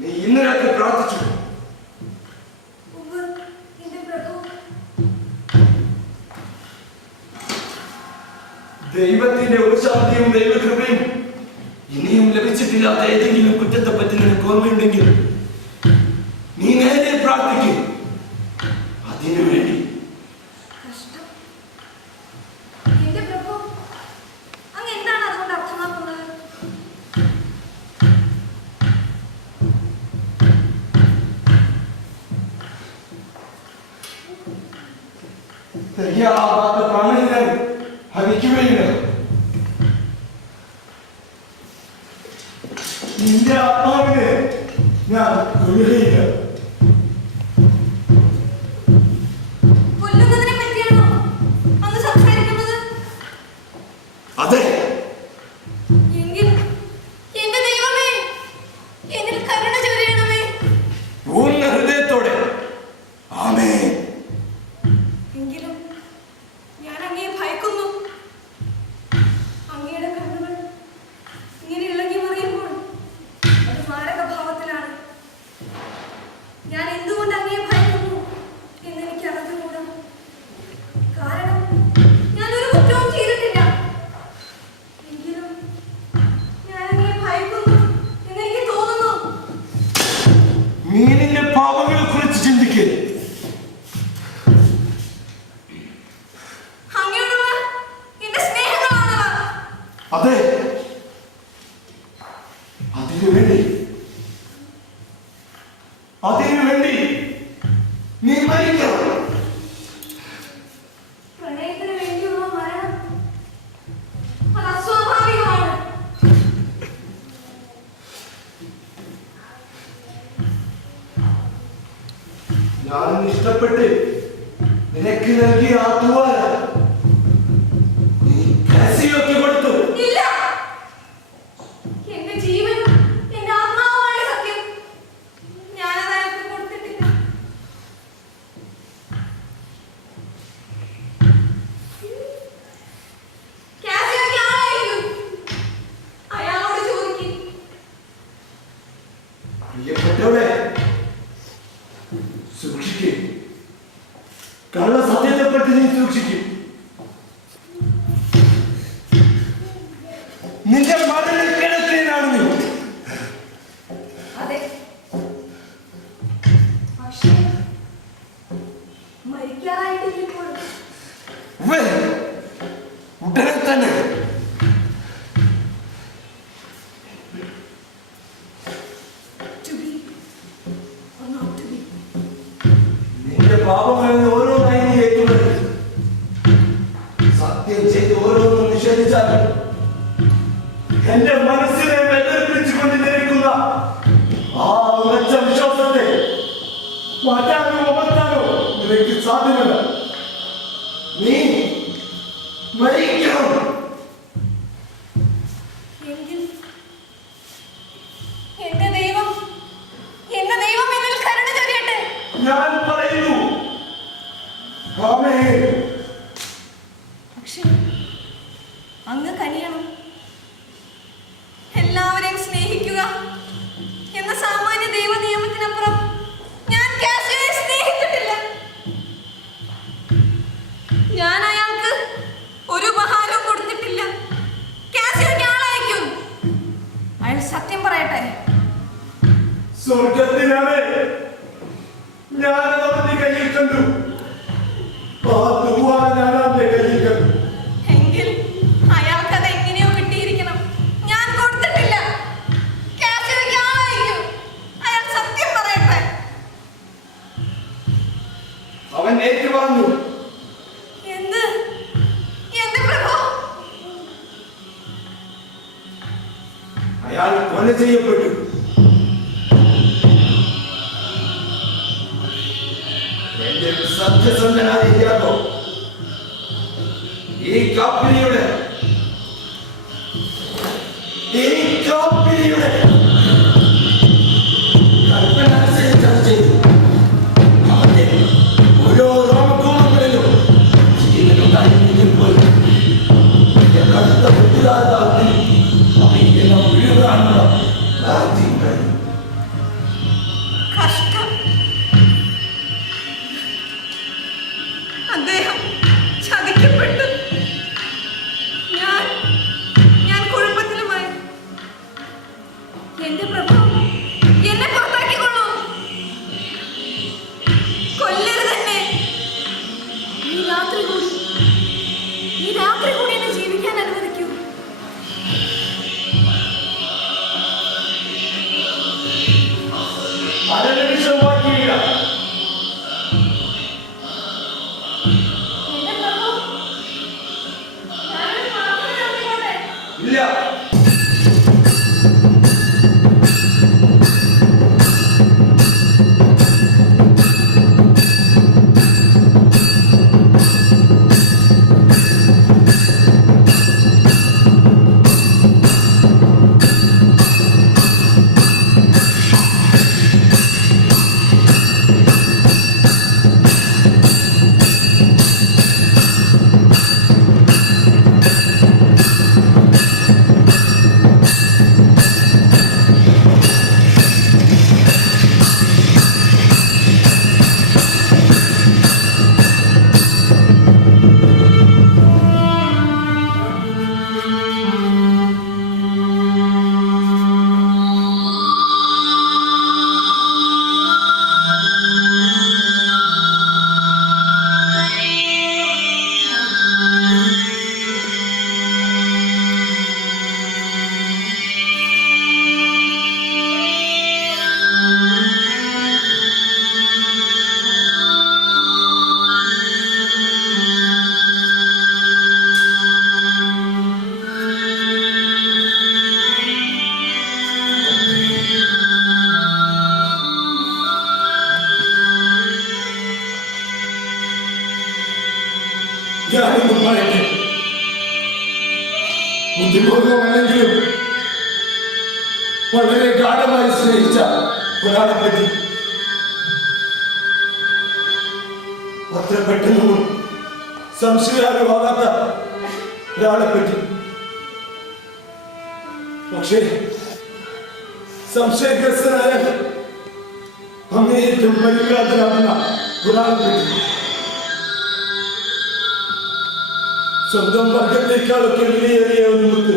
നീ ഇന്ന് രാത്രി പ്രാർത്ഥിച്ചു. ദൈവത്തിന്റെ ഒരു ശാന്തിയും ദൈവകൃപയും ഇനിയും ലഭിച്ചിട്ടില്ലാത്ത ഏതെങ്കിലും കുറ്റത്തെ പറ്റി നിനക്ക് ഓർമ്മയുണ്ടെങ്കിൽ നീ നേരെ പ്രാർത്ഥിക്കും. അതിനു വേണ്ടി തയ്യാറാകാത്ത പ്രാണനെ ഹരിക്കുകയില്ല. നിന്റെ ആത്മാവിനെ ഞാൻ കൊല്ലുകയില്ല. അതെ, പൂർണ്ണ ഹൃദയത്തോടെ. ആമേൻ. നീനിന്റെ പാപങ്ങളെ കുറിച്ച് ചിന്തിക്കേ. അതെ, അതിനു വേണ്ടി നീ മരിക്കണം. ഞാൻ ഇഷ്ടപ്പെട്ട് നിനക്ക് നൽകിയ ആത്മാവാണ് നീ കാസിയോക്ക് കൊടുത്തു. പ്രിയപ്പെട്ടവരെ, സൂക്ഷിക്കും. കള്ള സത്യത്തെപ്പറ്റി നീ സൂക്ഷിക്കും. നിന്റെ മരണക്കിടത്തിലാണ് നീ. ഉടനെ തന്നെ പാപങ്ങളിൽ ഓരോന്നായി നീ ഏറ്റുപറയും. സത്യം ചെയ്ത് ഓരോന്നും നിഷേധിച്ചാലും എന്റെ മനസ്സിനെ വേദനിപ്പിച്ചുകൊണ്ട് നിൽക്കുന്ന ആ ഉറച്ച വിശ്വാസത്തെ മാറ്റാനോ അമർത്താനോ നിനക്ക് സാധ്യമല്ല. നീ മരിക്കണം. ഞാൻ പറയുന്നു. പക്ഷേ അങ്ങ് കനിയണം. എല്ലാവരെയും സ്നേഹിക്കുക എന്ന സാമാന്യ ദൈവ നിയമത്തിനപ്പുറം ഞാൻ കാസിയോയെ സ്നേഹിച്ചിട്ടില്ല. ഞാൻ അയാൾക്ക് ഒരു ഉപഹാരവും കൊടുത്തിട്ടില്ല. കാസിയോയ്ക്ക് ആളയക്കും. അയാൾ സത്യം പറയട്ടെ. സ്വർഗത്തിനാണ് ഞാനത് അവന്റെ കയ്യിൽ കണ്ടു. എങ്കിൽ അയാൾക്കത് എങ്ങനെയോ കിട്ടിയിരിക്കണം. ഞാൻ കൊടുത്തിട്ടില്ല. കാസിയോയ്ക്ക് ആളയക്കും. അയാൾ സത്യം പറയട്ടെ. അവൻ ഏറ്റു പറഞ്ഞു. എന്ത്? എന്റെ പ്രഭു, അയാൾ കൊല ചെയ്യപ്പെട്ടു. എന്റെ സത്യസന്ധനായ യാക്കോ ഈ കപ്പലിയുടെ കൽപ്പന അനുസരിച്ച് ചെയ്തു. അവന്റെ ഓരോ രോമകൂലങ്ങളിലും ജീവനുണ്ടായിരിക്കും. ഞാനൊന്നും പറയട്ടെ. ബുദ്ധിപൂർവമല്ലെങ്കിലും വളരെ ഗാഢമായി സ്നേഹിച്ച ഒരാളെ പറ്റി അത്ര പെട്ടെന്നൊന്നും സംശയാലുമാകാത്ത ഒരാളെ പറ്റി. പക്ഷേ സംശയഗ്രസ്തനായ അങ്ങേയറ്റം പരിഭ്രാന്തനാകുന്ന ഒരാളെ പറ്റി, സ്വന്തം വർഗത്തേക്കാളൊക്കെ വിലയേറിയ ഒരു മുത്ത്